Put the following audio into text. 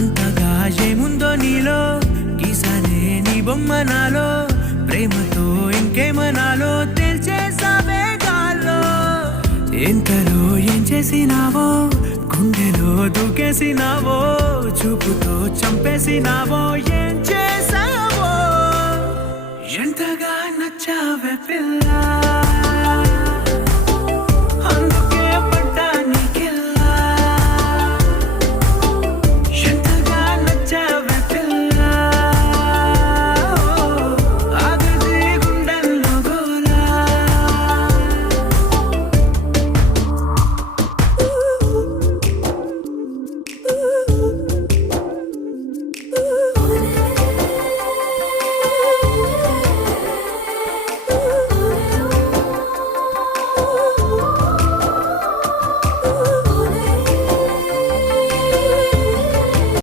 అంతగా ఏముందో నీలో గీసానే నీ బొమ్మ నాలో ప్రేమతో ఇంకేమనాలో తెలిచేసావే గాల్లో ఎంతలో ఏం చేసినావో గుండెలో దూకేసినావో చూపుతో చంపేసినావో ఏం చేసావో ఎంతగా నచ్చావే పిల్ల